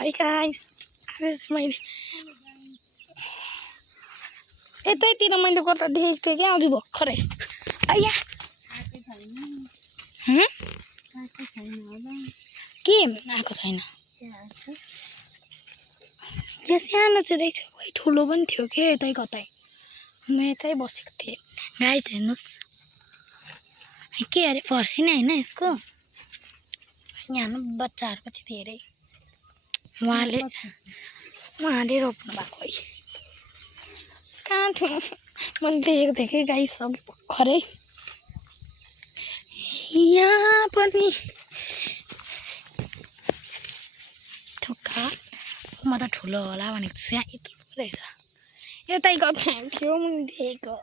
Hi guys. मैले यतैतिर मैले कता देखेको थिएँ क्या अघि भर्खरै। आया के आएको छैन यहाँ सानो चाहिँ रहेछ कोही ठुलो पनि थियो के यतै कतै म यतै बसेको थिएँ। गाइस हेर्नुहोस् के अरे फर्सी नै होइन यसको यहाँ बच्चाहरू कति धेरै उहाँले रोप्नु भएको है कहाँ थियो मैले देखेको थिएँ कि गाइस अघि भर्खरै यहाँ पनि थुक्का म त ठुलो होला भनेको चाहिँ यत्रो रहेछ यतै कता थियो मैले देखेको।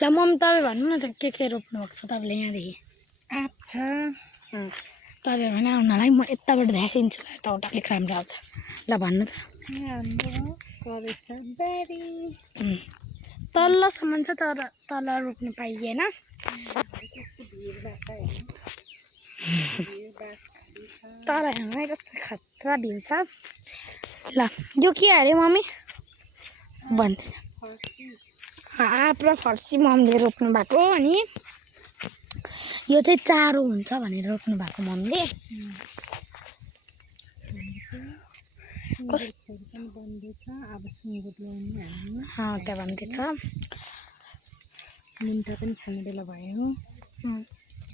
ल मम्मी तपाईँ भन्नु न त के रोप्नु भएको छ तपाईँले यहाँदेखि अच्छा तपाईँ भने उनीहरूलाई म यताबाट देखाइदिन्छु ल यताबाट अलिक राम्रो आउँछ ल भन्नु त तल्लोसम्म छ तर तल रोप्नु पाइएन तर यहाँ कस्तो खतरा भिउ छ। ल यो के अरे मम्मी भन्छ पुरा फर्सी मम्मीले रोप्नु भएको अनि यो चाहिँ चारो हुन्छ भनेर रोप्नु भएको मम्मीले त्यहाँ भन्दैछ मुन्टा पनि खाने बेला भयो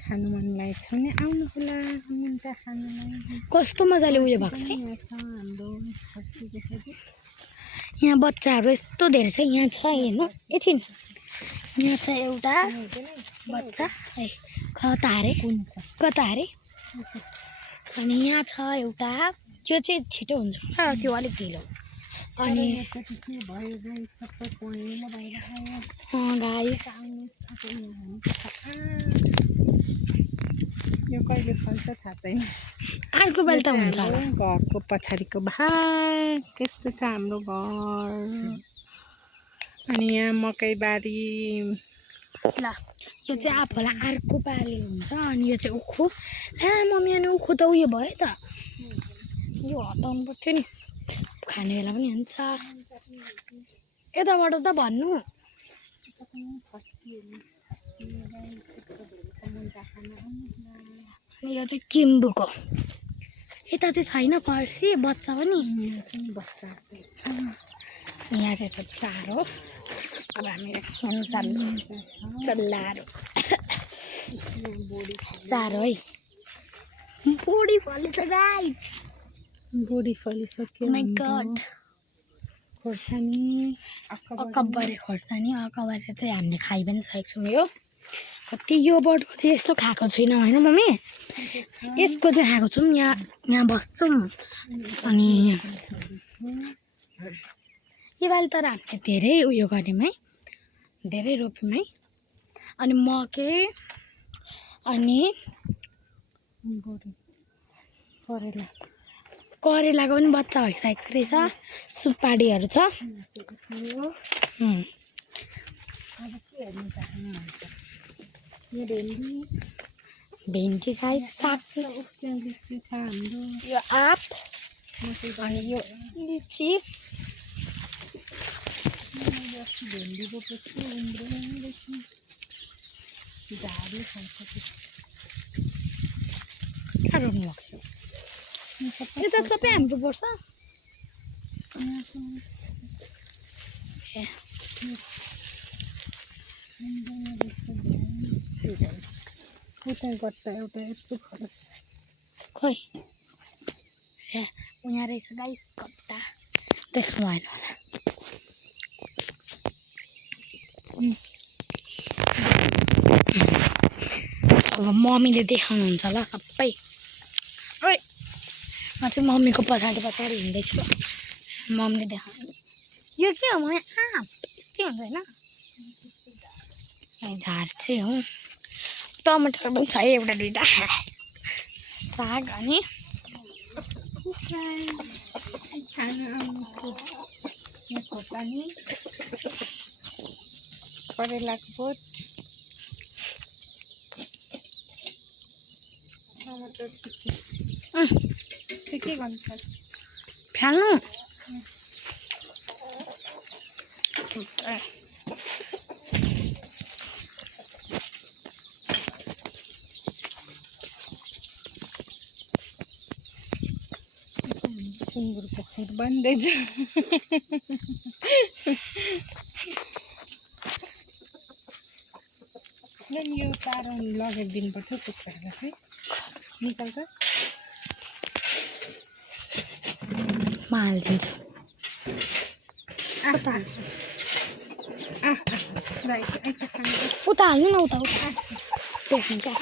खानु मन लागेको छ भने आउनु होला मुन्टा खानुलाई। कस्तो मजाले उयो भएको छ यहाँ बच्चाहरू यस्तो धेरै छ यहाँ छ हेर्नु एकछिन यहाँ छ एउटा बच्चा है कता अरे अनि यहाँ छ एउटा त्यो चाहिँ छिटो हुन्छ त्यो अलिक ढिलो अनि गाइस यो कहिले फल्छ थाहा छैन अर्को पालि त हुन्छ होला। घरको पछाडिको भाग त्यस्तो छ हाम्रो घर अनि यहाँ मकैबारी ल यो चाहिँ आफूलाई अर्को पालि हुन्छ अनि यो चाहिँ उखु मम्मी अनि उखु त उयो भयो त यो हटाउनु पर्थ्यो नि खाने बेला पनि हुन्छ यताबाट त भन्नु अनि यो चाहिँ किम्बुको यता चाहिँ छैन फर्सी बच्चा पनि यहाँ चाहिँ छ चारो अब हामी खानु चाल्नु चल्लाहरू चारो है बोडी फलेछ गाइस बोडी फलिसक्यो माइ गॉड खोर्सानी अकबरे खोर्सानी अकबरे चाहिँ हामीले खाइ पनि सकेको छौँ यो कति यो बोटको चाहिँ यस्तो खाएको छुइनँ होइन मम्मी यसको चाहिँ खाएको छौँ यहाँ बस्छौँ अनि योपालि तर हामीले धेरै उयो गऱ्यौँ है धेरै रोप्यौँ है अनि मकै अनि करेलाको पनि बच्चा भइसकेको रहेछ सुपारीहरू छ भेन्डी खाइ साग यो आँप अनि यो लिची भेन्डी रोपेको झाडी खान्छ कहाँ रोप्नु भएको छ यो त सबै हाम्रो पर्छ उता गट्टा एउटा यस्तो खरस खोइ यहाँ रहेछ गाइस कट्टा देख्नु भएन होला अब मम्मीले देखाउनुहुन्छ ल सबै ओइ म चाहिँ मम्मीको पछाडि हिँड्दैछु मम्मीले देखाउनु यो के हो म आँप यस्तै हुन्छ होइन झार चाहिँ हो टमाटर पनि छ एउटा दुइटा साग अनि खोर्सानी करेलाको बोट टमाटर पछि अँ, त्यो के गर्नु पर्छ फाल्नु सुँगुर पोखर बन्दैछ यो तारो लगाइदिनुपर्छ कुखुरालाई चाहिँ निकाल्छ म हालिदिन्छु उता हाल्नु न उता उता देख्नु क्या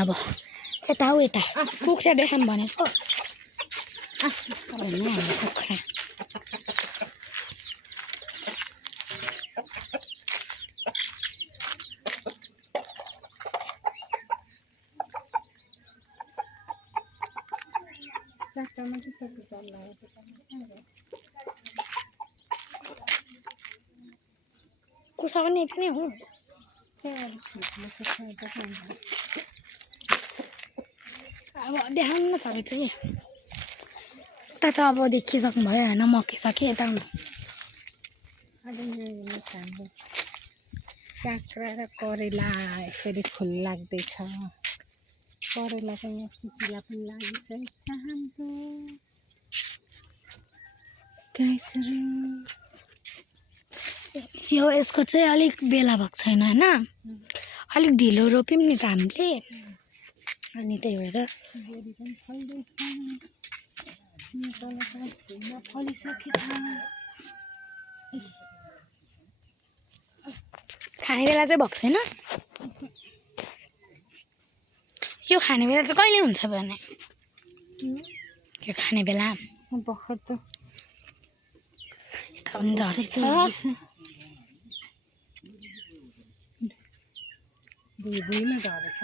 अब यता हो यता कुखुरा देखाऊँ भनेको होइन हाम्रो कुखुरा टमाटर सब्जी चल रहा है कुखुरा पनि यति नै हो अब देखाउनु न तपाईँ चाहिँ उता त अब देखिसक्नु भयो होइन मकिसकेँ यता आउनु अब यो हाम्रो काँक्रा र करेला यसरी फुल लाग्दैछ करेला चाहिँ यहाँ चिचिला पनि लागिसकेको छ हाम्रो गाइसहरू यो यसको चाहिँ अलिक बेला भएको छैन होइन अलिक ढिलो रोप्यौँ नि त हामीले अनि त्यही भएर बोडी पनि फल्दैछ यो तल त फुलमा फलिसकेछ खाने बेला चाहिँ भएको छैन यो खाने बेला चाहिँ कहिले हुन्छ भने यो खाने बेला भर्खर त यता पनि झरेछ भुइँमा झरेछ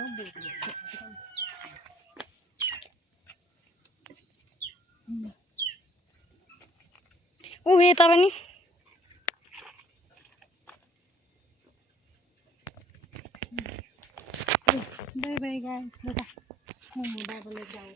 ऊ यता पनि बाई बाई गाइस ल त म बाबाले जाऊ